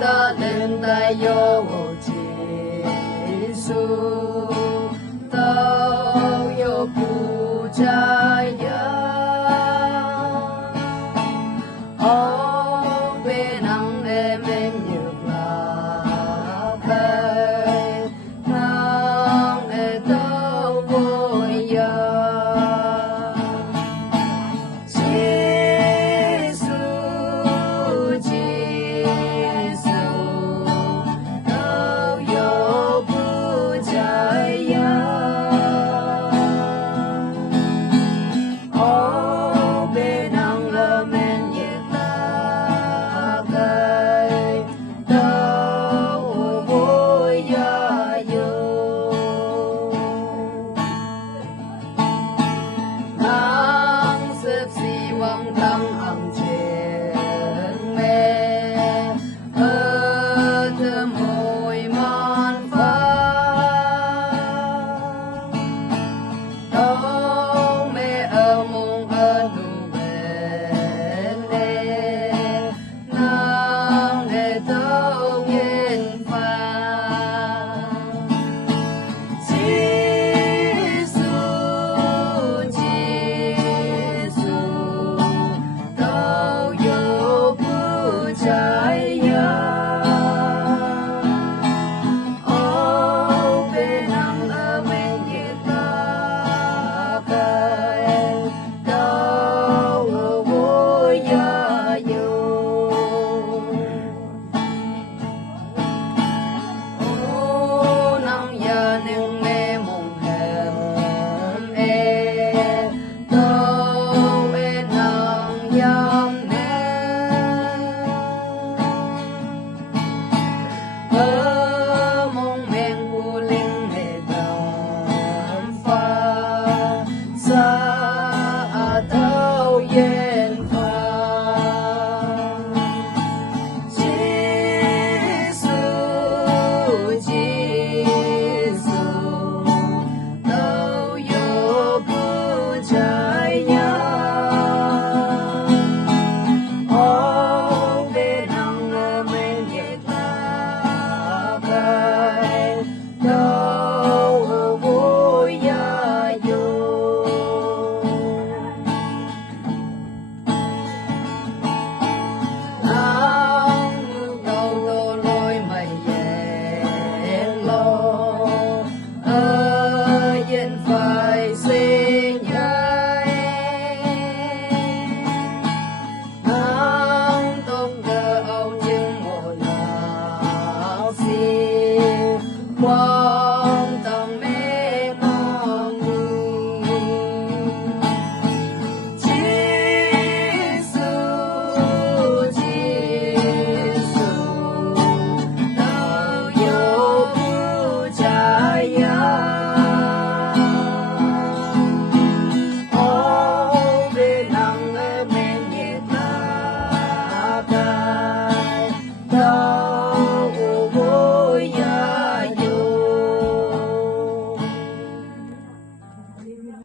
ta lên tay vô Giêsu tao vô phụ trai bên nắng em nhược là cây nắng em tao vui Giêsu tao vô phụ trai bên nắng em nhược là cây tao vui nắng sớm si vòng thăng hàng trên mẹ ở thơm môi man phai đâu mẹ ở mong ở đủ bên đê nắng để tao nghiền phai Giêsu tao vô phụ trai bên nắng ở bên kia ta cây tao vui nắng giờ nâng nghe mong thèm tao nắng giam mong men của linh hệ tầm pha xa tao yên